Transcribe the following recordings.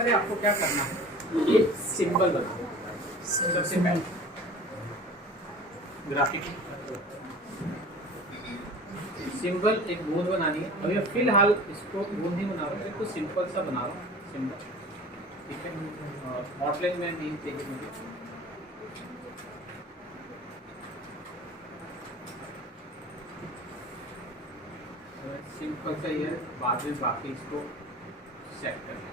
पहले आपको क्या करना है, ये सिंबल बनाना। सबसे पहले ग्राफिक सिंबल एक बूंद बनानी है। अभी मैं फिलहाल इसको बूंद नहीं बना रहा हूँ, इसको सिंपल सा बना रहा हूँ सिंबल, ठीक है। और आउटलाइन में नहीं चाहिए मुझे। सिंपल सा ये बाद में बाकी इसको सेट कर लें।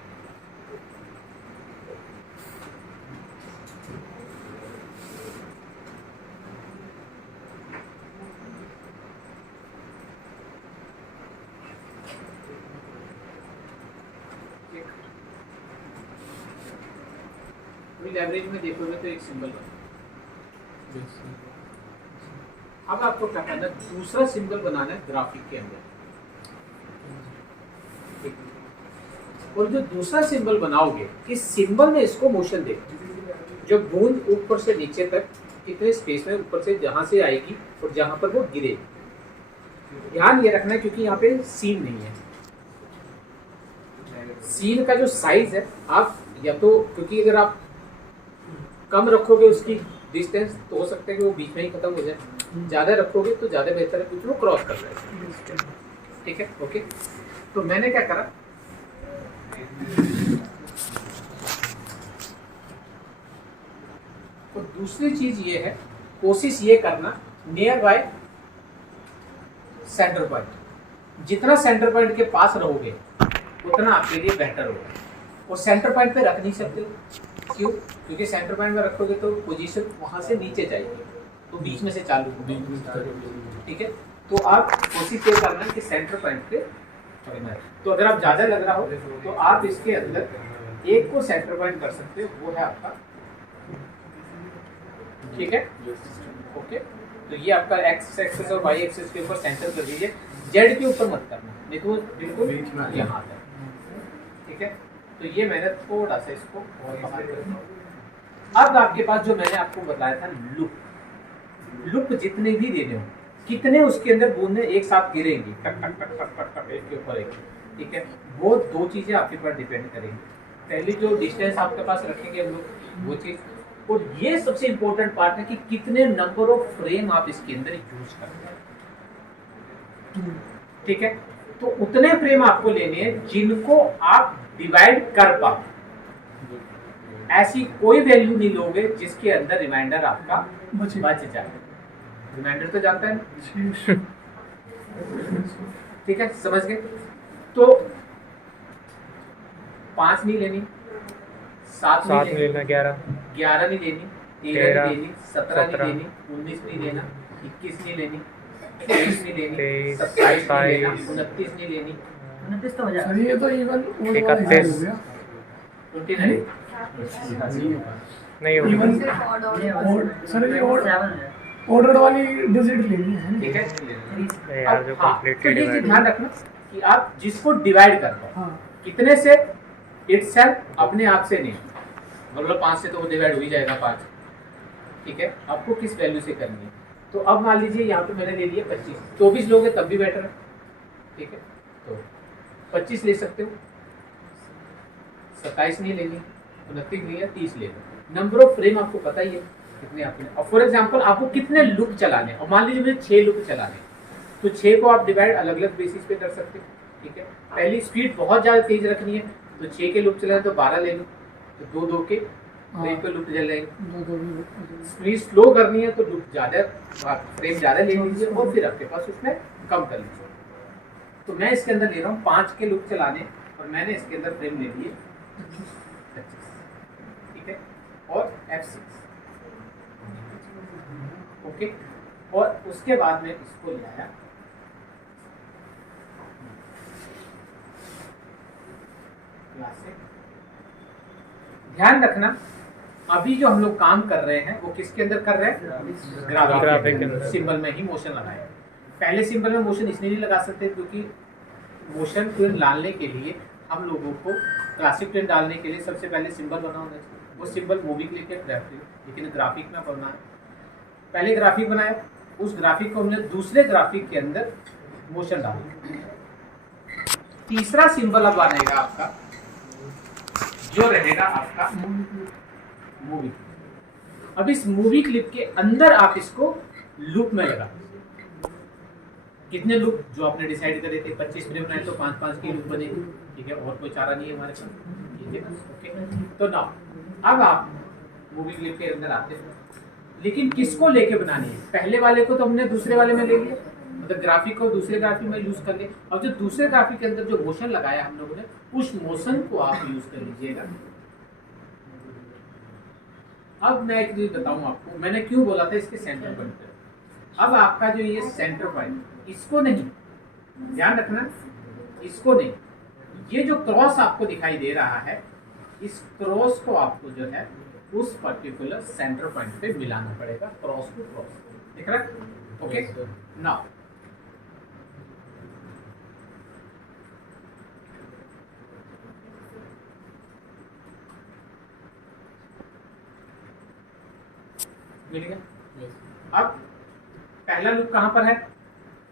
लाइब्रेरी में देखोगे तो एक सिंबल बना। अब आपको क्या करना है, दूसरा सिंबल बनाना है ग्राफिक के अंदर। और जो दूसरा सिंबल बनाओगे, इस सिंबल में इसको मोशन दे, जो बूंद ऊपर से नीचे तक कितने स्पेस में ऊपर से जहां से आएगी और जहां पर वो गिरे। ध्यान ये रखना है क्योंकि यहाँ पे सीन नहीं है। सीन का जो साइज है, आप या तो क्योंकि अगर आप कम रखोगे उसकी डिस्टेंस तो हो सकता है कि वो बीच में ही खत्म हो जाए, ज़्यादा रखोगे तो ज़्यादा बेहतर है क्योंकि वो क्रॉस कर रहा है। ठीक है, ओके। तो मैंने क्या करा, तो दूसरी चीज ये है, कोशिश ये करना नियर बाय सेंटर पॉइंट। जितना सेंटर पॉइंट के पास रहोगे उतना आपके लिए बेहतर होगा। और सेंटर पॉइंट पे रख नहीं सकते, क्यों? क्योंकि सेंटर पॉइंट में रखोगे तो पोजीशन वहां से नीचे जाएगी, तो बीच में से चालू होगी। ठीक है, तो आप कोशिश ये करना है कि सेंटर पॉइंट पे रखना है। तो अगर आप ज्यादा लग रहा हो तो आप इसके अंदर एक को सेंटर पॉइंट कर सकते हो, वो है आपका। ठीक है, ओके। तो ये आपका एक्स एक्सिस और वाई एक्सिस के ऊपर सेंटर कर दीजिए, जेड के ऊपर मत करना, नहीं तो बिल्कुल यहाँ आता है। ठीक है, तो ये मैंने थोड़ा सा इसको और बाहर कर दिया। अब आपके पास जो मैंने आपको बताया था लुक जितने भी देने हो, कितने उसके अंदर बूंदें एक साथ गिरेंगी टक टक टक टक टक टक एक के ऊपर एक। ठीक है, वो दो चीजें आपके ऊपर डिपेंड करेंगी। पहली जो डिस्टेंस आपके पास रखेंगे हम लोग, वो चीज। और ये सबसे इंपॉर्टेंट पार्ट है कि कितने नंबर ऑफ फ्रेम आप इसके अंदर यूज करते हैं। ठीक है, तो उतने फ्रेम आपको लेने हैं जिनको आप डिवाइड कर पाओ। ऐसी कोई वैल्यू नहीं लोगे जिसके अंदर रिमाइंडर आपका बच जाए। रिमाइंडर तो जानता है। ठीक है, समझ गए? तो 5 नहीं लेनी, 7 नहीं लेना, 11 नहीं लेनी, 13 नहीं लेनी, 17 नहीं लेनी, 19 नहीं लेना, 21 नहीं लेनी, 23 नहीं लेनी, 27 नहीं लेना, 29 नहीं लेनी। 29 तो हो जाएगा। सर ये तो इवन 31 नहीं होगा। सर ये ऑर्डर वाली डिजिट लेनी है। ठीक है यार, जो कंप्लीटली डिवाइड। ध्यान रखना कि आप जिसको डिवाइड कर पाओ, कितने से इटसेल्फ, अपने आप से नहीं। मतलब 5 से तो वो डिवाइड हो ही जाएगा 5। ठीक है, आपको किस वैल्यू से करनी है। तो अब मान लीजिए यहाँ पे मैंने ले लिया 25, 24 लोगे तब भी बेटर है। ठीक है, तो 25 ले सकते हो, 27 नहीं लेनी, 29 नहीं है, 30 ले लो। नंबर ऑफ फ्रेम आपको पता ही है कितने आपने। और फॉर एग्जांपल आपको कितने लुक चलाने, और मान लीजिए मुझे 6 लुक चलाने, तो 6 को आप डिवाइड अलग अलग बेसिस पे कर सकते हो। ठीक है, पहली स्पीड बहुत ज़्यादा तेज रखनी है तो 6 के लुक चलाने तो 12 ले लो, तो 2 के फ्रेम पे लुक चल जाएंगे। स्पीड स्लो करनी है तो लुक ज़्यादा, फ्रेम ज़्यादा ले लीजिए और फिर आपके पास उसमें कम कर लीजिए। तो मैं इसके अंदर ले रहा हूँ 5 के लुक चलाने, और मैंने इसके अंदर फ्रेम ले लिए 25। ठीक है, और F6। ओके, और उसके बाद में इसको ले आया क्लासिक। ध्यान रखना अभी जो हम लोग काम कर रहे हैं वो किसके अंदर कर रहे हैं, ग्राफिक के अंदर। सिंबल में ही मोशन लगाए। पहले सिंबल में मोशन इसलिए नहीं लगा सकते क्योंकि मोशन प्रिंट डालने के लिए हम लोगों को, क्लासिक प्रिंट डालने के लिए सबसे पहले सिंबल बना होना चाहिए। वो सिंबल मूविंग लिखे ग्राफिक, लेकिन ग्राफिक में करना है। पहले ग्राफिक बनाया, उस ग्राफिक को हमने दूसरे ग्राफिक के अंदर मोशन डाला। तीसरा सिंबल अब बनेगा आपका, जो रहेगा आपका मूवी। अब इस मूवी क्लिप के अंदर आप इसको लूप में लगा, कितने लूप जो आपने डिसाइड करे थे, 25 फ्रेम बनाए तो 5-5 की लूप बनेगी, ठीक है, और कोई चारा नहीं है हमारे पास, ठीक है, ओके। तो नाउ अब आप मूवी क्लिप के अंदर आते हैं, लेकिन किसको लेके बनानी है? पहले वाले को तो हमने दूसरे वाले में ले लिया, मतलब ग्राफिक को दूसरे ग्राफिक में यूज कर लिया। अब जो दूसरे ग्राफिक के अंदर जो मोशन लगाया हम लोगों ने, उस मोशन को आप यूज कर लीजिएगा। अब मैं एक चीज बताऊं आपको, मैंने क्यों बोला था इसके सेंटर पॉइंट पे। अब आपका जो ये सेंटर पॉइंट, इसको नहीं, ध्यान रखना, इसको नहीं, ये जो क्रॉस आपको दिखाई दे रहा है, इस क्रॉस को आपको जो है उस पर्टिकुलर सेंटर पॉइंट पे मिलाना पड़ेगा, क्रॉस टू क्रॉस, दिख रहा है? ओके, नाउ मिल गया। अब पहला लूप कहां पर है?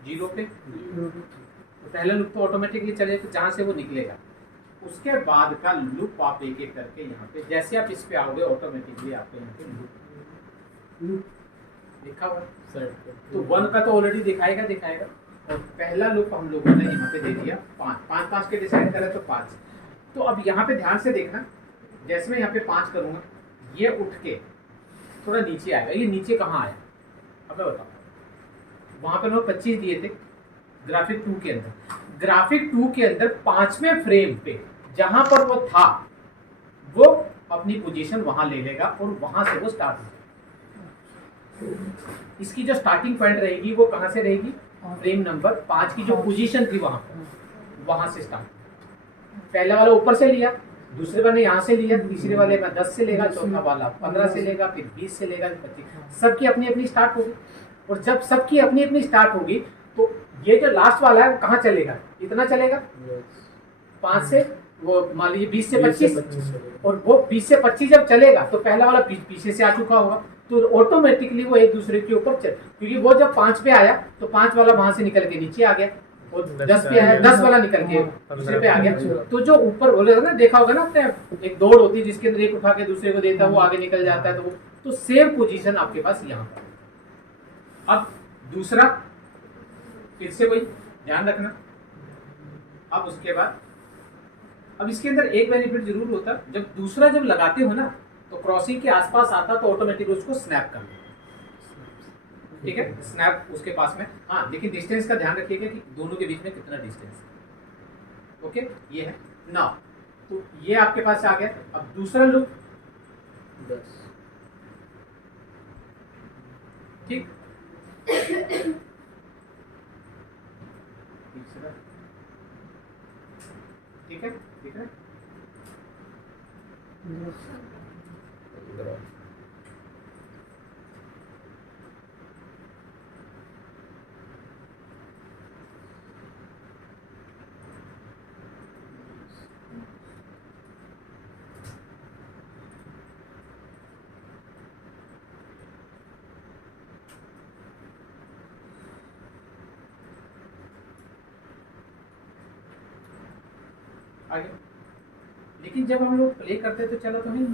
0 पे। तो पहला लूप तो ऑटोमेटिकली चलेगा जहां से वो निकलेगा। उसके बाद का लूप आप एक एक करके यहाँ पे, जैसे आप इस पे आओगे ऑटोमेटिकली आपको यहाँ पे लूप लिखा हुआ सर, तो 1 का तो ऑलरेडी दिखाएगा। और पहला लूप हम लोगों ने यहाँ पे दे दिया 5 के डिसाइड करा तो 5। तो अब यहाँ पे ध्यान से देखना, जैसे मैं यहाँ पे 5 करूंगा, ये उठ के थोड़ा नीचे आएगा। ये नीचे कहाँ आया? अब मैं बताऊँ, वहां पर लोग 25 दिए थे ग्राफिक 2 के अंदर। ग्राफिक 2 के अंदर 5वें फ्रेम पे जहां पर वो था, वो अपनी पोजीशन वहां ले लेगा और वहां से वो स्टार्ट हो जाएगा। इसकी जो स्टार्टिंग पॉइंट रहेगी वो कहां से रहेगी? फ्रेम नंबर 5 की जो पोजीशन थी वहां से स्टार्ट। पहला वाला ऊपर से लिया, दूसरे वाले यहाँ से लिया, तीसरे वाले में 10 से लेगा, चौथा वाला 15 से लेगा, फिर 20 से लेगा, 25। सबकी अपनी अपनी स्टार्ट होगी। और जब सबकी अपनी अपनी स्टार्ट होगी तो ये जो लास्ट वाला है कहाँ चलेगा? इतना चलेगा 5 से वो मान लीजिए 20 से 25, और वो 20 से 25 जब चलेगा तो पहला वाला पीछे से आ चुका होगा, तो ऑटोमेटिकली वो एक दूसरे के ऊपर चल, क्योंकि वो जब 5 पे आया तो 5 वाला वहां से निकल के नीचे आ गया, और 10 पे आया, 10 वाला निकल के दूसरे पे आ गया। तो जो ऊपर बोले ना, देखा होगा ना आपने, एक दौड़ होती है जिसके अंदर एक उठा के दूसरे को देता है, वो आगे निकल जाता है, तो सेम पोजीशन आपके पास यहाँ पर। अब दूसरा फिर से वही ध्यान रखना। अब उसके बाद अब इसके अंदर एक बेनिफिट जरूर होता, जब दूसरा जब लगाते हो ना तो क्रॉसिंग के आसपास आता तो ऑटोमेटिक उसको स्नैप कर दो, ठीक है, स्नैप उसके पास में। हाँ, लेकिन डिस्टेंस का ध्यान रखिएगा कि दोनों के बीच में कितना डिस्टेंस है। ओके, ये है ना, तो ये आपके पास आ गया। अब दूसरा लूप 10, ठीक, तीसरा, ठीक है, ठीक है, आगे। लेकिन जब हम लोग प्ले करते हैं तो चला तो नहीं,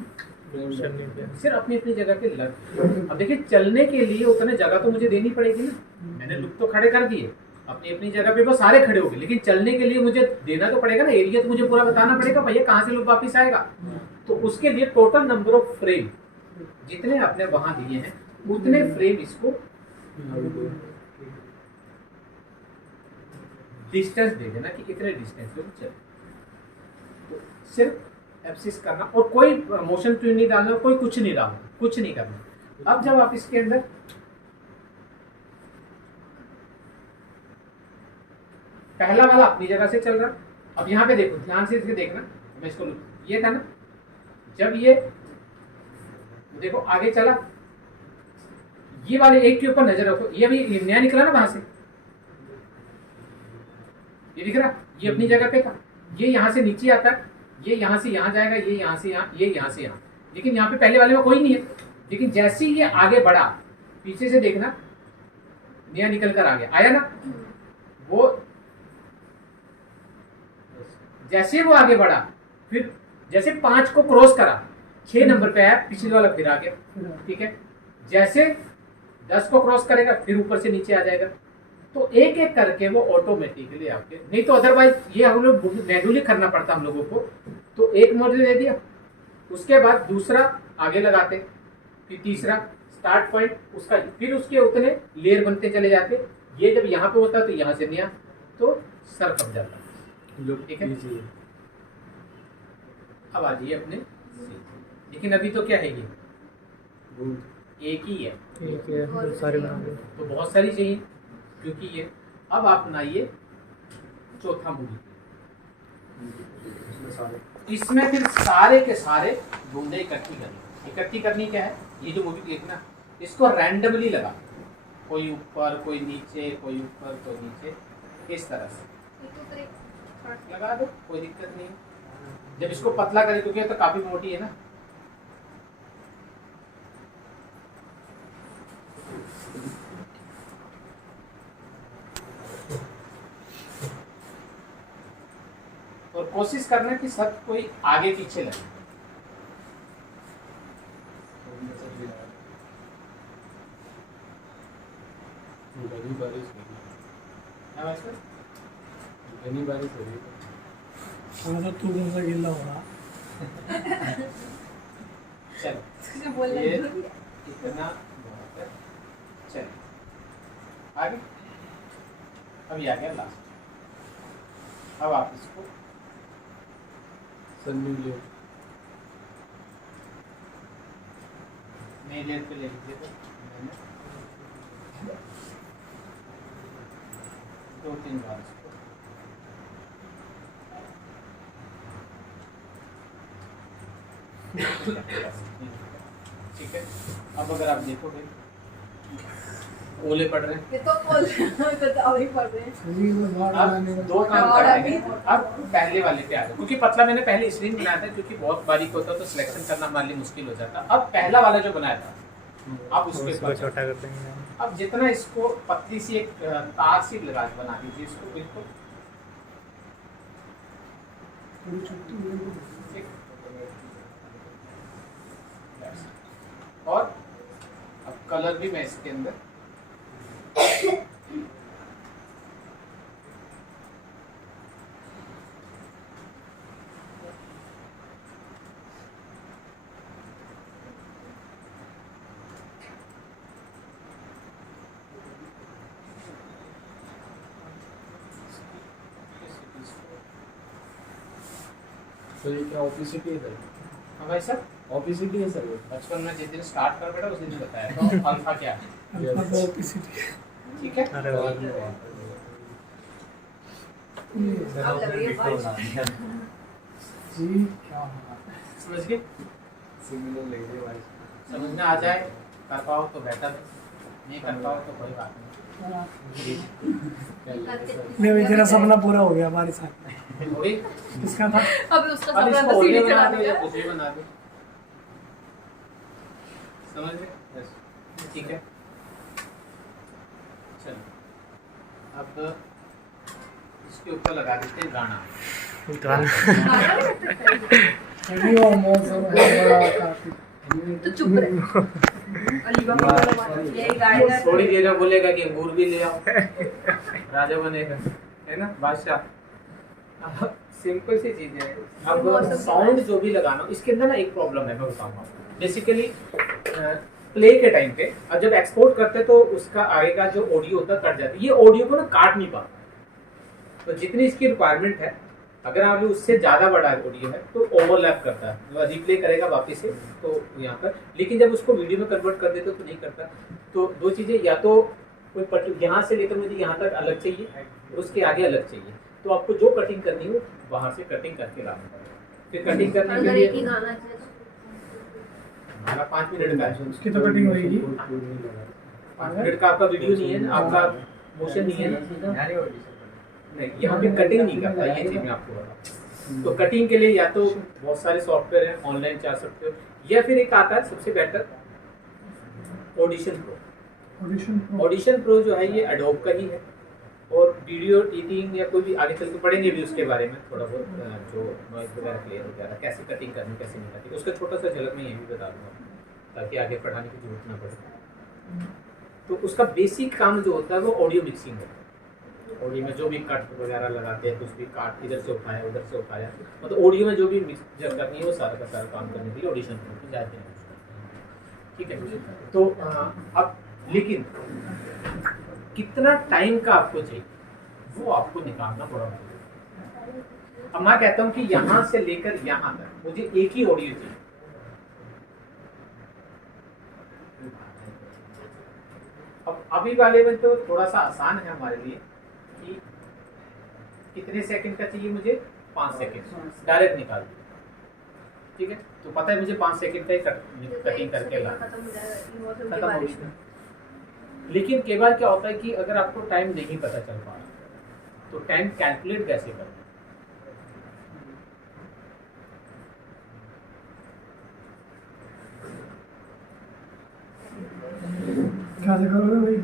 सिर्फ अपनी अपनी जगह पे लग। अब देखिए, चलने के लिए उतने जगह तो मुझे देनी पड़ेगी ना। मैंने लुक तो खड़े कर दिए अपनी अपनी जगह पे, वो सारे खड़े हो गए, लेकिन चलने के लिए मुझे देना तो पड़ेगा ना, एरिया तो मुझे पूरा बताना पड़ेगा भैया कहाँ से लुक वापिस आएगा। तो उसके लिए टोटल नंबर ऑफ फ्रेम जितने आपने वहां दिए हैं उतने फ्रेम इसको डिस्टेंस दे देना कि इतने डिस्टेंस पे चले। तो सिर्फ एब्सिस करना और कोई मोशन ट्यून नहीं डालना, कोई कुछ नहीं डालना, कुछ नहीं करना। अब जब आप इसके अंदर पहला वाला अपनी जगह से चल रहा, अब यहाँ पे देखो, ध्यान से इसके देखना, मैं इसको ये था ना, जब ये देखो आगे चला, ये वाले एक के ऊपर नजर रखो, ये अभी नया निकला ना वहां से, ये दिख रहा, ये अपनी जगह पे था, ये यहाँ से नीचे आता है, ये यहाँ से यहाँ जाएगा, ये यहाँ से यहाँ, ये यहाँ से यहाँ, लेकिन यहाँ पे पहले वाले में कोई नहीं है। लेकिन जैसे ही ये आगे बढ़ा, पीछे से देखना, नया निकल कर आ गया, आया ना, वो जैसे वो आगे बढ़ा, फिर जैसे 5 को क्रॉस करा 6 नंबर पे आया, पिछले वाला फिर आ गया, ठीक है। जैसे 10 को क्रॉस करेगा फिर ऊपर से नीचे आ जाएगा। तो एक एक करके वो ऑटोमेटिकली आपके, नहीं तो अदरवाइज ये हम लोग मैन्युअली करना पड़ता हम लोगों को। तो एक मॉड्यूल दे दिया, उसके बाद दूसरा आगे लगाते, फिर तीसरा स्टार्ट पॉइंट उसका, फिर उसके उतने लेयर बनते चले जाते। ये जब यहाँ पे होता है तो यहाँ से नया तो सर कब जाता है, ठीक है। अब आ जाइए अपने, लेकिन अभी तो क्या है ये एक ही है, तो बहुत सारी चाहिए क्योंकि ये। अब आप बनाइए चौथा मूवी, इसमें फिर सारे के सारे बूंदे इकट्ठी करनी क्या है, ये जो मूवी देखना इसको रैंडमली लगा, कोई ऊपर कोई नीचे, कोई ऊपर कोई नीचे, इस तरह से लगा दो, कोई दिक्कत नहीं। जब इसको पतला करें क्योंकि तो काफी मोटी है ना, और कोशिश करना कि सब कोई आगे पीछे लगे। तू कौन सा गिल्ला हो रहा? चलो ये इतना बहुत है। चलो आगे, अभी आ गया लास्ट। अब आप इसको नई लेयर पे ले लीजिए। तो 2-3 बार इसको ठीक है। अब अगर आप देखोगे ओले पड़ रहे हैं, ये तो ही पड़ रहे हैं। अब 2 काम करेंगे। अब पहले वाले पे आ जाओ, क्योंकि पतला मैंने पहले इसलिए नहीं बनाया था क्योंकि बहुत बारीक होता तो सिलेक्शन करना हमारे लिए मुश्किल हो जाता। अब पहला वाला जो बनाया था आप उसके छोटा कर देंगे। अब जितना इसको पतली सी एक तार सी लगा बना दीजिए इसको बिल्कुल, और अब कलर भी मैं इसके अंदर तो ये क्या ऑपोजिट है सर? हाँ भाई सर, ऑपोजिट है सर। बचपन में जिस दिन स्टार्ट कर बेटा उस दिन बताया तो अल्फा क्या है, ठीक है। अब लग रही है बारिश। समझ गए? सिमिलर लग रही है भाई। समझना आ जाए, कर पाओ तो बेटर, नहीं कर पाओ तो कोई बात नहीं। नहीं तेरा सपना पूरा हो गया हमारे साथ। थोड़ी किसका था? अब उसका अब सपना इसको तो ओले सीढ़ी बना चढ़ा दो या दिया। कुछ भी बना दो, समझ गए? बस ठीक है। चलो अब इसके ऊपर लगा देते हैं गाना। अभी और मौसम है बड़ा काफी। तो चुप रहे। अली बाबा यही गाड़ी थोड़ी देर में बोलेगा कि अंगूर भी ले आओ, राजा बनेगा, है ना बादशाह। सिंपल सी चीज है। अब साउंड जो भी लगाना, इसके अंदर ना एक प्रॉब्लम है, मैं बताऊंगा आपको। बेसिकली प्ले के टाइम पे अब जब एक्सपोर्ट करते तो उसका आगे का जो ऑडियो होता है कट जाता है। ये ऑडियो को ना काट नहीं पाता, तो जितनी इसकी रिक्वायरमेंट है अगर आप उससे ज़्यादा बड़ा ऑडियो है तो ओवरलैप करता है, रिप्ले करेगा वापस से तो यहाँ पर। लेकिन जब उसको वीडियो में कन्वर्ट कर देते तो नहीं करता। तो दो चीज़ें, या तो कोई यहाँ से लेकर मुझे यहाँ तक अलग चाहिए और उसके आगे अलग चाहिए, तो आपको जो कटिंग करनी हो वहाँ से कटिंग करके लाना पड़ेगा। फिर कटिंग करने के लिए हमारा 5 मिनट का है, उसकी तो कटिंग होगी। 5 मिनट का आपका वीडियो नहीं है, आपका मोशन नहीं है ना, नहीं यहाँ पे कटिंग नहीं करता। ये चीज़ मैं आपको बता, तो कटिंग के लिए या तो बहुत सारे सॉफ्टवेयर हैं, ऑनलाइन जा सकते हो, या फिर एक आता है सबसे better audition pro. Audition pro जो है ये एडोब का ही है, और वीडियो एडिटिंग या कोई भी आगे चल के पढ़ेंगे भी उसके बारे में थोड़ा बहुत जो नॉइज वगैरह क्लियर वगैरह कैसे कटिंग करनी कैसे नहीं करनी उसका छोटा सा झलक मैं ये भी बता दूँगा ताकि आगे पढ़ाने की जरूरत ना पड़े। तो उसका बेसिक काम जो होता है वो ऑडियो मिक्सिंग है। ऑडियो में जो भी कट वगैरह लगाते हैं कुछ भी काट इधर से उठाया उधर से उठाया मतलब ऑडियो में जो भी मिक्स करनी है वो सारा का सारा काम करने के लिए ऑडिशन में जाते हैं। ठीक है, तो अब लेकिन कितना टाइम का आपको चाहिए वो आपको निकालना पड़ा। अब मैं कहता हूँ कि यहाँ से लेकर यहाँ तक मुझे एक ही ऑडियो चाहिए। अब अभी वाले में तो थोड़ा सा आसान है हमारे लिए कि कितने सेकंड का चाहिए मुझे 5 सेकंड डायरेक्ट निकाल दिया। ठीक है, तो पता है मुझे 5 सेकंड का ही कटिंग करके ला खत्म हो गई। लेकिन कई बार क्या होता है कि अगर आपको टाइम नहीं पता चल पा रहा तो टाइम कैलकुलेट कैसे करें। कैसे करोगे भाई?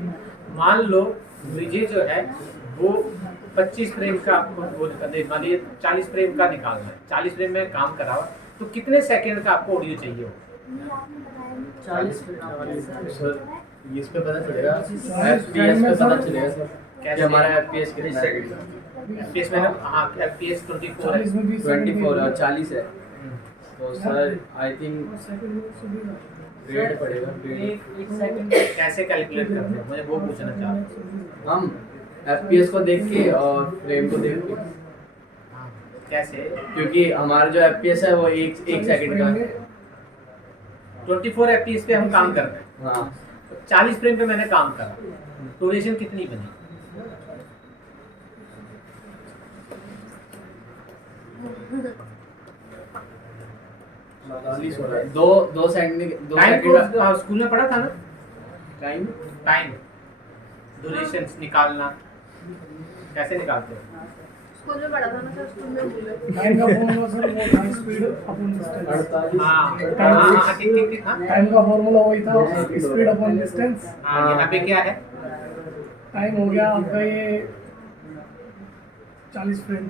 मान लो मुझे जो है वो 25 फ्रेम का आपको मान लीजिए 40 फ्रेम का निकालना है। 40 फ्रेम में काम कराओ तो कितने सेकंड का आपको ऑडियो चाहिए हो? 40 सर इस पे पता चलेगा एफपीएस पे पता चलेगा सर कि हमारा एफपीएस कितने सेकंड का। एफपीएस में हां एफपीएस 24 है 40 में 20 24 और 40 है तो सर आई थिंक ग्रेड पड़ेगा एक सेकंड कैसे कैलकुलेट करते हैं मुझे वो पूछना चाह रहा हूं। हम एफपीएस को देख के और फ्रेम को देख के कैसे? क्योंकि हमारा जो एफपीएस है वो एक सेकंड का है। 24 एफपीएस पे हम काम कर रहे हैं। हाँ 40 फ्रेम पे मैंने काम करा, ड्यूरेशन कितनी बनी? दो सेकंड टाइम को स्कूल में पढ़ा था ना, टाइम टाइम ड्यूरेशन निकालना कैसे निकालते हो? स्कूल में पढ़ा था ना सर, स्कूल में भूल गए। टाइम का फॉर्मूला सर वो था स्पीड अपॉन डिस्टेंस। हाँ ठीक हाँ। टाइम का फॉर्मूला वही था स्पीड अपॉन डिस्टेंस। हाँ यहाँ पे क्या है? टाइम हो गया आपका ये 40 frame.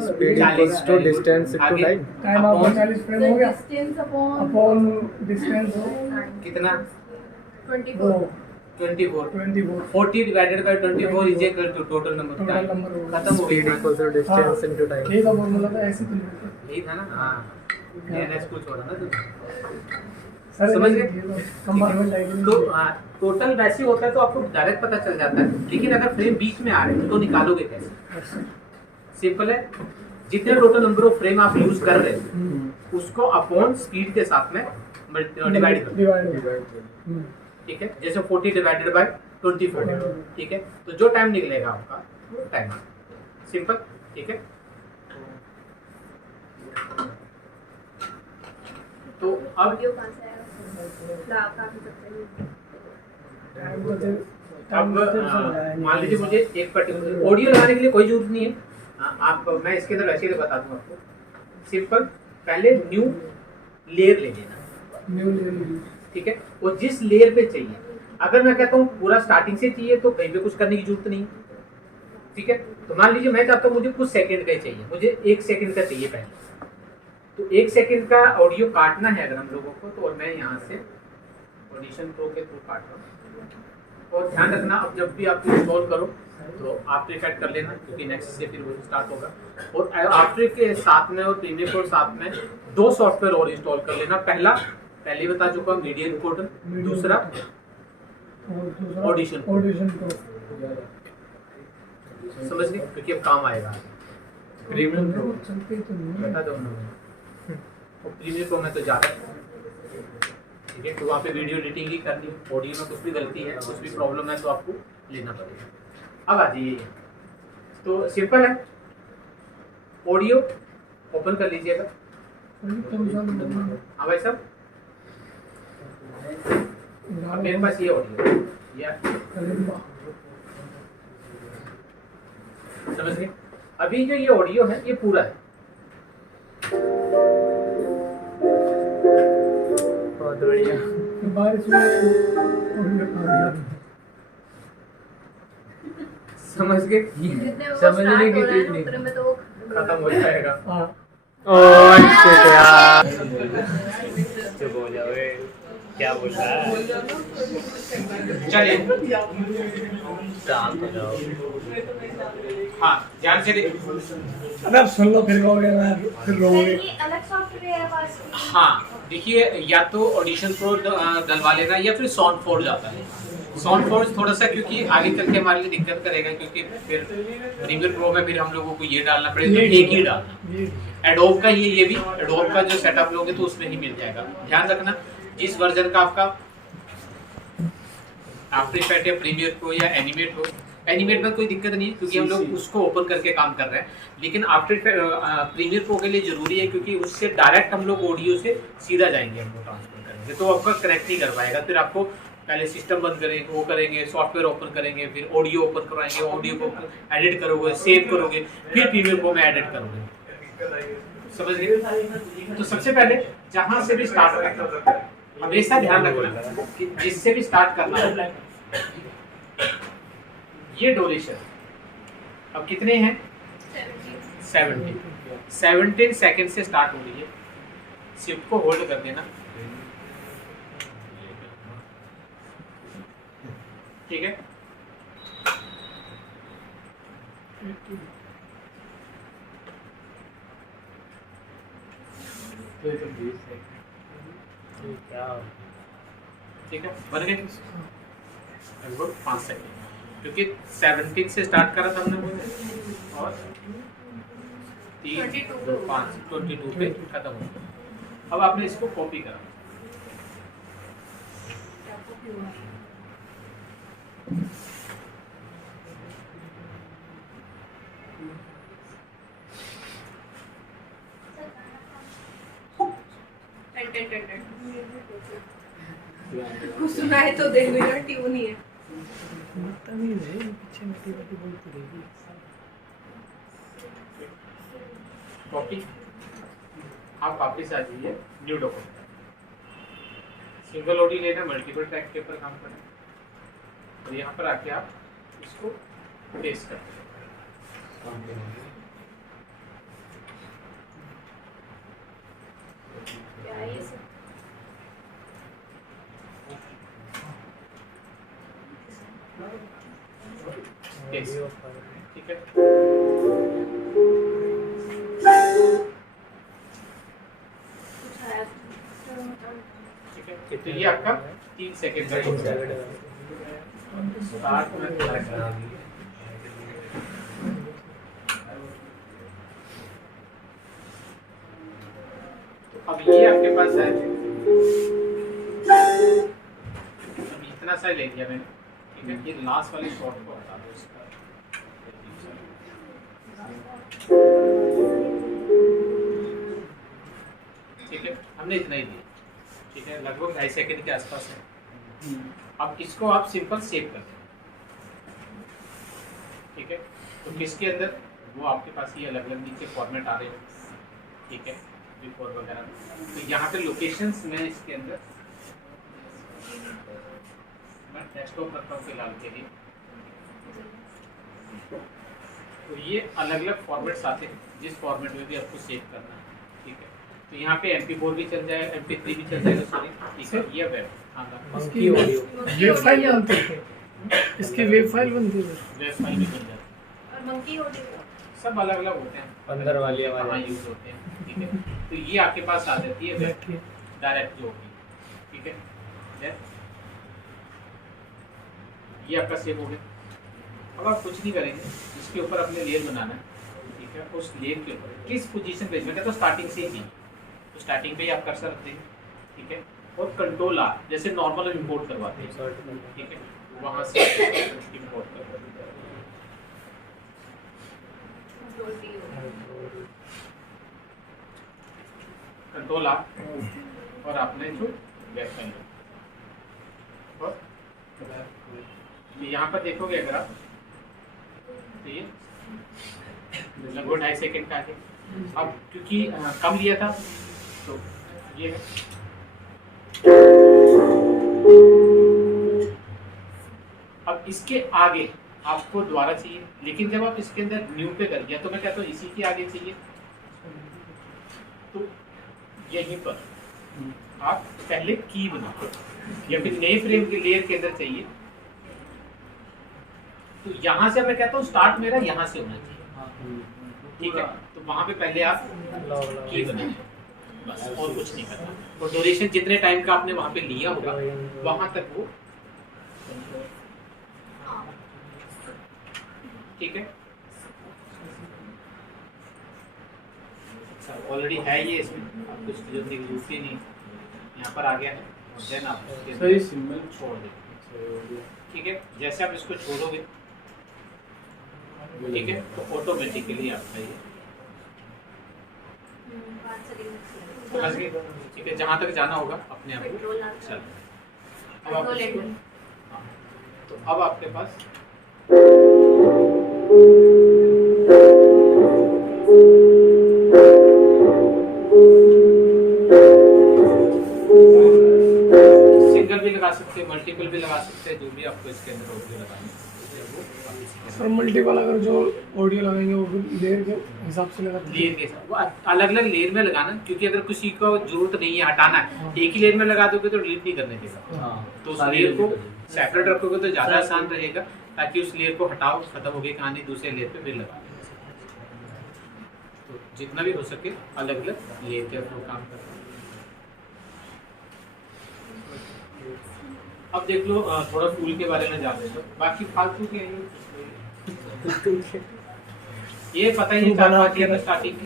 Speed equals to distance into time. Time आपका 40 फ्रेम हो गया डिस्टेंस अपॉन अपॉन डिस्टेंस कितना? 24 24 40 divided by 24 is equal to total number total time. Number होगा। खत्म हो स्पीड गया। Equals to distance into time. ये का फॉर्मूला था ऐसे तो नहीं होता। यही था ना? हाँ एनएस को छोड़ा ना तुम। सर समझ गए? कंपार्टमेंट लाइटिंग तो टोटल वैसे होता है तो आपको डायरेक्ट पता चल जाता है, लेकिन अगर फ्रेम बीच में आ रहे हैं तो निकालोगे कैसे? सिंपल है, जितने टोटल नंबर ऑफ फ्रेम आप यूज कर रहे हो उसको अपॉन स्पीड के साथ में डिवाइड करो। डिवाइड ठीक है, जैसे 40 डिवाइडेड बाय 24। ठीक है, तो जो टाइम निकलेगा आपका वो टाइम सिंपल। ठीक है, तो अब ऑडियो कहाँ से आएगा? ला कहाँ से सकते हैं? अब मान लीजिए मुझे एक पर्टिकुलर ऑडियो लगाने के लिए कोई जरूरत नहीं है। आप मैं इसके अंदर वैसे ही बता दूं आपको। सिंपल, पहले न्यू लेयर ले लेना। New layer. ठीक है, वो जिस लेयर पे चाहिए, अगर मैं कहता हूँ पूरा स्टार्टिंग से चाहिए तो कहीं पे कुछ करने की जरूरत नहीं। ठीक है, तो मान लीजिए मैं चाहता हूँ मुझे कुछ सेकंड का ही चाहिए, मुझे 1 सेकंड का चाहिए पहले। तो 1 सेकंड का ऑडियो काटना है अगर हम लोगों को, तो मैं यहाँ से ऑडिशन प्रो के थ्रू काट रहा हूँ। और ध्यान रखना, अब जब भी आप इंस्टॉल करो तो आफ्टर इफेक्ट कर लेना, क्योंकि नेक्स्ट से फिर वो स्टार्ट होगा। और आफ्टर के साथ में और प्रीमियर प्रो साथ में 2 सॉफ्टवेयर और इंस्टॉल कर लेना। पहले बता चुका हूँ मीडिया रिकॉर्डर, दूसरा ऑडिशन को समझ गए, क्योंकि अब काम आएगा। प्रीमियम प्रो चलते तो नहीं बता दो तो प्रीमियर प्रो में तो ज़्यादा है। ठीक है, तो वहाँ पे वीडियो एडिटिंग ही करनी, ऑडियो में कुछ भी गलती है, कुछ भी प्रॉब्लम है तो आपको लेना पड़ेगा। अब आ जाइए, तो सिंपल है, ऑडियो ओपन कर लीजिएगा। हाँ भाई साहब, अब मेरे पास ये ऑडियो या समझ गए। अभी जो ये ऑडियो है ये पूरा है। बहुत बढ़िया। बारिश में समझ के जितने वो समझने स्टार्ट की हो रहा है चीज नहीं उतने में तो वो खत्म हो जाएगा। हाँ ओह शिट यार। चुप हो जाओ, क्या बोल रहा है? चलिए शांत हो जाओ। हाँ ध्यान से देखिए। अरे अब सुन लो फिर कहोगे ना फिर रोगे। ये अलग सॉफ्टवेयर है पास में। हाँ देखिए, या तो ऑडिशन प्रो डलवा लेना या फिर साउंड फोर्ज आता है। साउंड फोर्ज थोड़ा सा क्योंकि आगे चल के हमारे लिए दिक्कत करेगा, क्योंकि फिर प्रीमियर प्रो में फिर हम लोगों को ये डालना पड़ेगा, तो एक ही डालना। ये एडोब का ये भी एडोब का जो सेटअप लोगे तो उसमें ही मिल जाएगा। ध्यान रखना जिस वर्जन का आपका आफ्टर इफेक्ट या प्रीमियर प्रो या एनिमेट हो, एनिमेट में कोई दिक्कत नहीं है क्योंकि हम लोग उसको ओपन करके काम कर रहे हैं। लेकिन आफ्टर प्रीमियर प्रो के लिए जरूरी है क्योंकि उससे डायरेक्ट हम लोग ऑडियो से सीधा जाएंगे, हमको ट्रांसफर करेंगे तो आपका कनेक्ट नहीं कर पाएगा। फिर आपको पहले सिस्टम बंद करेंगे, वो करेंगे, सॉफ्टवेयर ओपन करेंगे, फिर ऑडियो ओपन करवाएंगे, ऑडियो को एडिट करोगे, सेव करोगे, फिर प्रीमियर प्रो में एडिट करोगे। समझ गए? तो सबसे पहले जहां से भी स्टार्ट करना है हमेशा ध्यान रखना कि जिससे भी स्टार्ट करना है ये ड्यूरेशन अब कितने हैं? 17 सेकंड से स्टार्ट हो रही है। शिफ्ट को होल्ड कर देना, ठीक है। ठीक है, बन गए लगभग 5 सेकंड, क्योंकि 17 से स्टार्ट करा था हमने वो और 22 पे खत्म हो गया। अब आपने इसको कॉपी करा, कुछ सुना है तो देख मेरा ट्यून ही है। पता नहीं है पीछे मोटी मोटी बोलती रहेगी। कॉपी। आप वापिस आ जाइए न्यू डॉक्यूमेंट, सिंगल ओडी लेना, मल्टीपल ट्रैक के ऊपर काम करना और यहाँ पर आके आप इसको पेस्ट करते क्या ये सब ठीक है। कुछ आया ठीक है, तो ये आपका 3 सेकंड का स्टार्ट में करा। तो अब ये आपके पास है, अब इतना सा ले लिया मैंने, ठीक है। ये लास्ट वाली शॉट को हटा दो इसका, ठीक है। हमने इतना ही लिया, ठीक है, लगभग 2.5 सेकंड के आसपास है। अब इसको आप सिंपल सेव कर दें, ठीक है। तो किसके अंदर वो आपके पास ये अलग अलग नीचे फॉर्मेट आ रहे हैं, ठीक है, बिफोर वगैरह। तो यहाँ पे लोकेशंस में इसके अंदर मैं डेस्कटॉप रखता हूँ फिलहाल के लिए। तो ये अलग अलग फॉर्मेट्स आते हैं, जिस फॉर्मेट में भी आपको सेव करना है, ठीक है। तो यहाँ पे MP4 भी चल जाएगा, MP3 भी चल जाएगा, सॉरी, ठीक है। ये वेब, हाँ, इसकी वेब फाइल बनती है, इसकी वेब फाइल बनती है, वेब फाइल भी बन जाती है। और मंकी ऑडियो सब अलग अलग होते हैं, अंदर वाली कहाँ आवाज यूज होते हैं, ठीक है। तो ये आपके पास आ जाती है वेब डायरेक्ट जो होगी, ठीक है। ये आपका सेव हो गया। अब आप कुछ नहीं करेंगे, इसके ऊपर अपने लेयर बनाना है, ठीक है। उस लेयर के ऊपर किस पोजीशन पे, मैं कहता हूँ स्टार्टिंग से ही, तो स्टार्टिंग पे ही आप कर्सर रख देंगे, ठीक है। और कंट्रोल R जैसे नॉर्मल इंपोर्ट करवाते हैं, ठीक है, वहाँ से इंपोर्ट कर कंट्रोल R और आपने जो बैक फाइल और यहाँ पर देखोगे अगर आप, तो ये लगभग 2.5 सेकंड का है। अब क्योंकि कम लिया था तो ये है, अब इसके आगे आपको दोबारा चाहिए, लेकिन जब आप इसके अंदर न्यू पे कर दिया तो मैं कहता हूँ इसी के आगे चाहिए, तो यहीं पर आप पहले की बनाओ, या फिर नए फ्रेम के लेयर के अंदर चाहिए, तो यहाँ से मैं कहता हूँ स्टार्ट मेरा यहाँ से होना चाहिए, ठीक है। तो वहाँ पे पहले आप की बनाए, बस और कुछ नहीं करना, और ड्यूरेशन जितने टाइम का आपने वहाँ पे लिया होगा वहाँ तक वो, ठीक है। ऑलरेडी है ये, इसमें आप कुछ जल्दी दूसरी नहीं, यहाँ पर आ गया है, देन आप सही सिंबल छोड़ दें, ठीक है। जैसे आप इसको छोड़ोगे, ठीक है, तो ऑटोमेटिकली आपका ये समझ गए, ठीक है। जहाँ तक जाना होगा अपने आप को चल, अब आप इसको, हाँ, तो अब आपके पास सिंगल भी लगा सकते हैं, मल्टीपल भी लगा सकते हैं, जो भी आपको इसके अंदर ऑडियो लगानी है वो आप इसके सर मल्टीपल अगर जो ऑडियो लगाएंगे वो फिर लेयर के हिसाब से लगाते लेयर के साथ वो अलग अलग लेयर में लगाना, क्योंकि अगर किसी को जरूरत नहीं है हटाना है, एक ही लेयर में लगा दोगे तो डिलीट नहीं करने देगा, तो उस लेयर को सेपरेट रखोगे तो ज़्यादा आसान रहेगा, ताकि उस लेयर को हटाओ, खत्म हो गई कहानी, दूसरे लेयर पे फिर लगा, तो जितना भी हो सके अलग अलग लेयर के ऊपर काम करना। अब देख लो थोड़ा टूल के बारे में जान लो, बाकी फालतू के ये पता ही नहीं चलता कि स्टार्टिंग।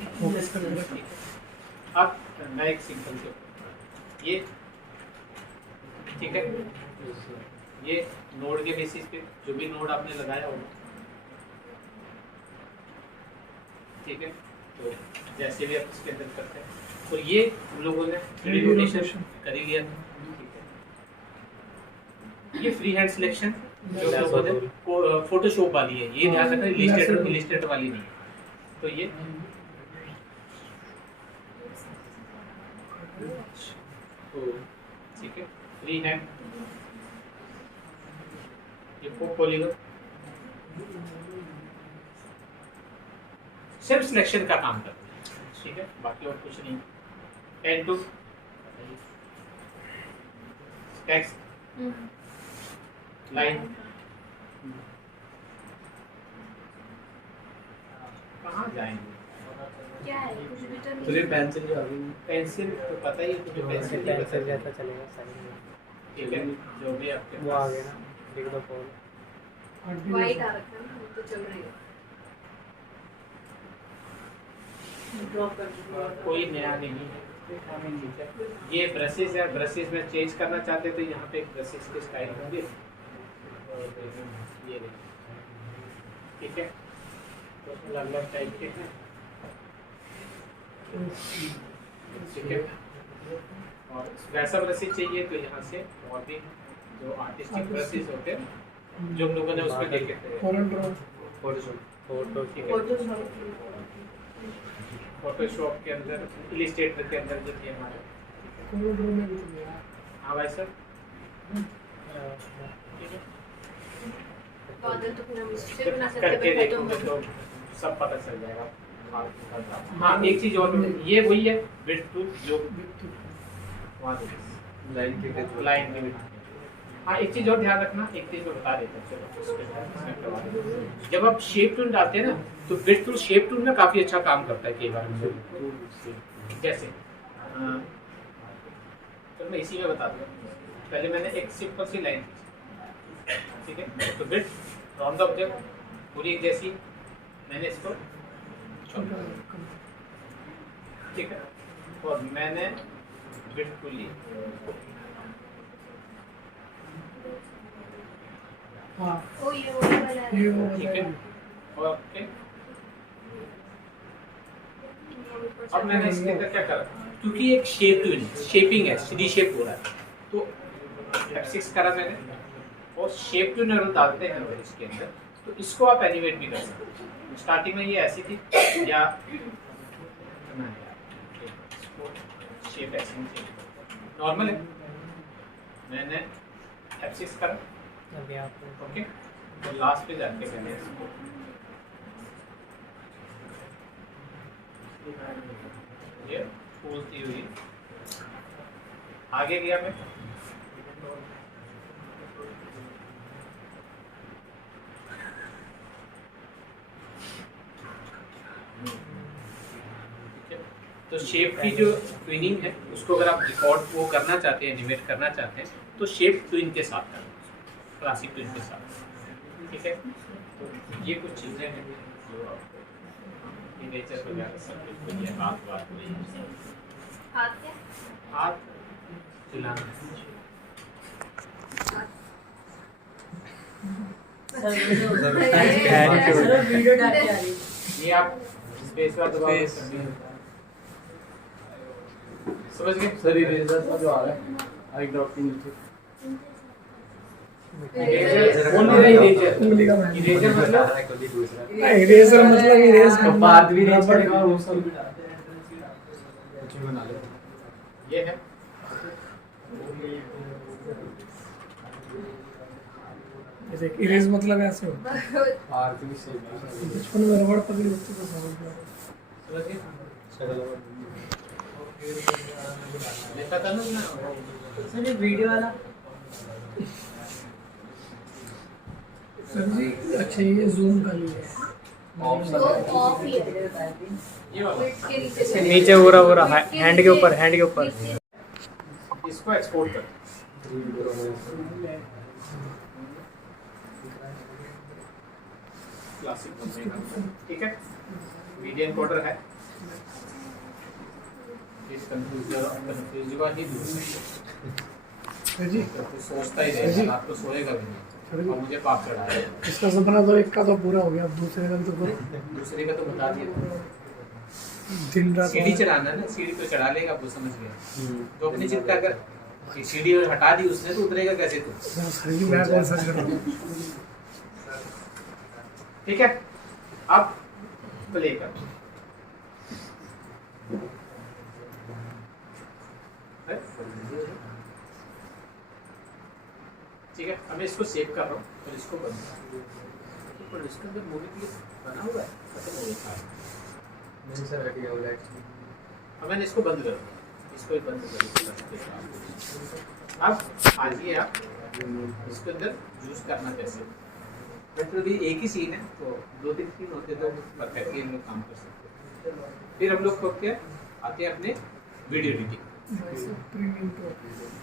अब मैं एक सिंपल से ये, ठीक है, ये नोड के बेसिस पे जो भी नोड आपने लगाया होगा, ठीक है, तो जैसे भी आप इसके अंदर करते हैं, तो ये हम लोगों ने रोटेशन कर ही लिया था, ये फ्री हैंड सिलेक्शन जो लोगों ने फोटोशॉप वाली है, ये ध्यान रखना, इलिस्ट्रेटर वाली नहीं है, तो ये ठीक है, फ्री हैंड, ये पॉलीगॉन सिर्फ सिलेक्शन का काम करता है, ठीक है, बाकी और कुछ नहीं। पेन टू टेक्स्ट लाइन, कहाँ जाएंगे, क्या है कुछ भी तो तो ये नहीं। पेंसिल जो अभी पेंसिल तो पता ही है, तुझे पेंसिल नहीं पता जैसा चलेगा साइड ठीक है, जो भी आपके वो आ पास गया ना, लिख दो फोन। वाइट आ रखा है ना, वो तो चल रही है। ड्रॉप कर दो। कोई नया नहीं है, ठीक है। ये ब्रशेस है, ब्रशेस में चेंज करना चाहते हैं तो यहाँ पे ब्रशेस के स्टाइल होंगे, ये देखिए, ठीक है, तो अलग अलग टाइप के हैं, ठीक है। और वैसा ब्रशेस चाहिए तो यहाँ से और भी जो आर्टिस्टिक ब्रशेस होते हैं जो हम लोगों ने उसमें देखे थे, फोटो ठीक है, फोटोशॉप फोटोशॉप के अंदर, इलिस्ट्रेटर के अंदर जो ये हमारे, हाँ भाई सर, ठीक है, बादल तो पूरा मुझसे बना सकते करके हैं, देखोगे तो सब पता चल जाएगा। हाँ एक चीज और, ये वही है विड्थ टू जो लाइन के लाइन में width। हाँ एक चीज और ध्यान रखना, एक चीज मैं बता देता हूँ, चलो इसमें करवा देते हैं। जब आप शेप टूल डालते हैं ना तो विड्थ टूल शेप टूल में काफी अच्छा काम करता है कई बार, जैसे तो मैं इसी में बता दूँ, पहले मैंने एक सिंपल सी लाइन, ठीक है, तो विड्थ राउंड द ऑब्जेक्ट पूरी एक जैसी, मैंने इसको ठीक है, और मैंने विड्थ को ली, हाँ ओ ये वाला है। ये वो ठीक है, और ओके। अब मैंने इसके अंदर क्या करा, क्योंकि एक शेप शेपिंग है, डी शेप हो रहा है, तो F6 करा मैंने, और शेप टू नरल डालते हैं अगर इसके अंदर, तो इसको आप एनिमेट भी कर सकते हैं। स्टार्टिंग में ये ऐसी थी, या शेप ऐसी नहीं, नॉर्मल है, मैंने F6 करा, अभी आप ओके, और लास्ट पे जाके मैंने इसको ये खोलती हुई आगे गया मैं। तो शेप की जो ट्विनिंग है उसको अगर आप रिकॉर्ड वो करना चाहते हैं, एनिमेट करना चाहते हैं, तो शेप ट्विन के साथ करना, क्लासिक ट्विन के साथ, ठीक है। तो ये कुछ चीज़ें हैं जो आपको नेचर वगैरह सब कुछ बढ़िया हाथ बात हाथ क्या? हाथ चलाना। वीडियो डाल के आ रही है। ये आप स्पेस बार दबाओ, समझ गए? सर इरेजर का जो आ रहा है आई ड्रॉप के नीचे इरेजर मतलब इरेजर मतलब इरेज तो पार्ट भी नहीं पड़ेगा वो सब भी डाल दे कुछ भी बना ले। ये है जैसे इरेज मतलब ऐसे होता है पार्ट भी सेम बचपन में रबड़ पकड़ी होती तो समझ गया। समझ गए? लिखा था ना सर ये वीडियो वाला सर जी अच्छा ये जूम कर लिया तो ऑफ ही है। ये वाला फिट के नीचे नीचे पूरा पूरा हैंड के ऊपर, हैंड के ऊपर। इसको एक्सपोर्ट कर क्लासिक बनेगा, ठीक है। मीडिया एनकोडर है, इस कंफ्यूज हुआ ही दूर नहीं है। सर जी तो कुछ सोचता ही रहेगा, रात को सोएगा भी नहीं, और मुझे पाप चढ़ा है। इसका सपना तो एक का तो पूरा हो गया, अब दूसरे का तो करो। दूसरे का तो बता दिया, दिन रात सीढ़ी चढ़ाना है ना, सीढ़ी तो चढ़ा लेगा, वो समझ गया। तो अपनी चिंता कर, ये सीढ़ी हटा दी उसने तो उतरेगा कैसे तू? सर जी मैं कौन सा करूँ? ठीक है, अब प्ले कर। ठीक है, अब मैं इसको सेव कर रहा हूँ और इसको बंद कर, पर इसके अंदर मूवी क्लिप बना हुआ है, पता नहीं लिखा है। नहीं सर हट गया वो एक्चुअली। अब मैंने इसको बंद कर दिया, इसको ही बंद कर दिया। अब आइए आप इसके अंदर यूज करना कैसे। भी एक ही सीन है तो 2-3 सीन होते तो परफेक्टली हम लोग काम कर सकते हैं। फिर हम लोग क्या आते हैं अपने वीडियो एडिटिंग।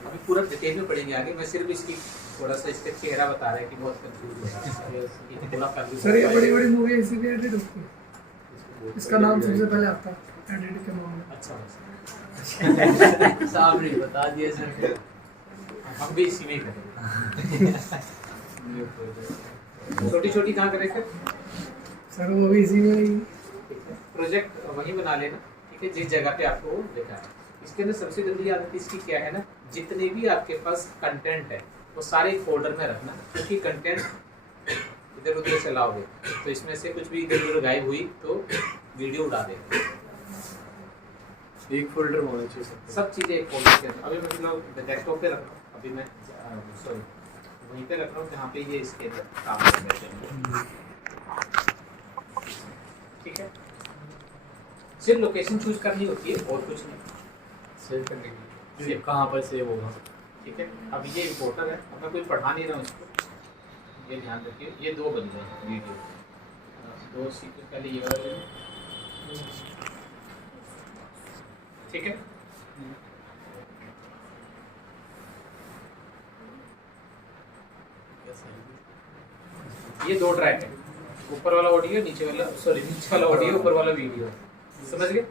अभी पूरा डिटेल में पढ़ेंगे आगे, मैं सिर्फ इसकी थोड़ा सा इसका चेहरा बता रहा है कि बहुत कंफ्यूज हो रहा है। सर ये बड़ी बड़ी मूवी इसी पे एडिट होती है, इसका नाम सबसे पहले आता है एडिट के मामले में। अच्छा साहब ने बता दिया सर। हम भी इसी में ही करेंगे। छोटी छोटी कहाँ करें सर वो भी इसी में ही प्रोजेक्ट वही बना लेना, ठीक है, जिस जगह पे आपको देखा है। इसके अंदर सबसे जल्दी आदत इसकी क्या है ना, जितने भी आपके पास कंटेंट है वो सारे एक फोल्डर में रखना, क्योंकि कंटेंट इधर उधर चलाओगे तो इसमें से कुछ भी इधर उधर गायब हुई तो वीडियो उड़ा देगा। एक फोल्डर होना चाहिए सब चीज़ें एक फोल्डर के अंदर। अभी मैं मतलब डेस्कटॉप पे रख रहा हूँ, अभी मैं सॉरी वहीं पे रख रहा हूँ जहाँ पे ये इसके अंदर काम कर रहे हैं, ठीक है। सिर्फ लोकेशन चूज करनी होती है और कुछ नहीं। सेव करने के लिए कहाँ पर सेव होगा, ठीक है। अब ये इम्पोर्टर है, अब मैं कुछ पढ़ा नहीं रहा हूँ इसको, ये ध्यान रखिए। ये 2 बन गए वीडियो, 2 सीक्वेंस पहले ये वाला ले लो, ठीक है। ये 2 ट्रैक है, ऊपर वाला ऑडियो, नीचे वाला सॉरी नीचे वाला ऑडियो, ऊपर वाला वीडियो, समझ गए?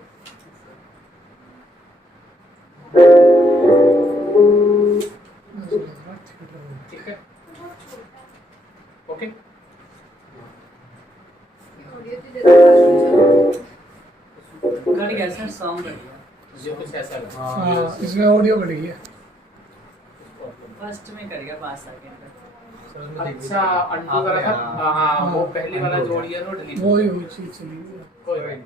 ठीक है, ओके। कट गया सर, सॉन्ग कट गया। ये कुछ ऐसा लगा। हाँ इसमें ऑडियो कट गई है। फर्स्ट में कर गया 5 सेकंड। अच्छा अंडू करा था, हाँ वो पहले वाला जो ऑडियो है वो डिलीट वो ही चीज चली गई। कोई बात नहीं।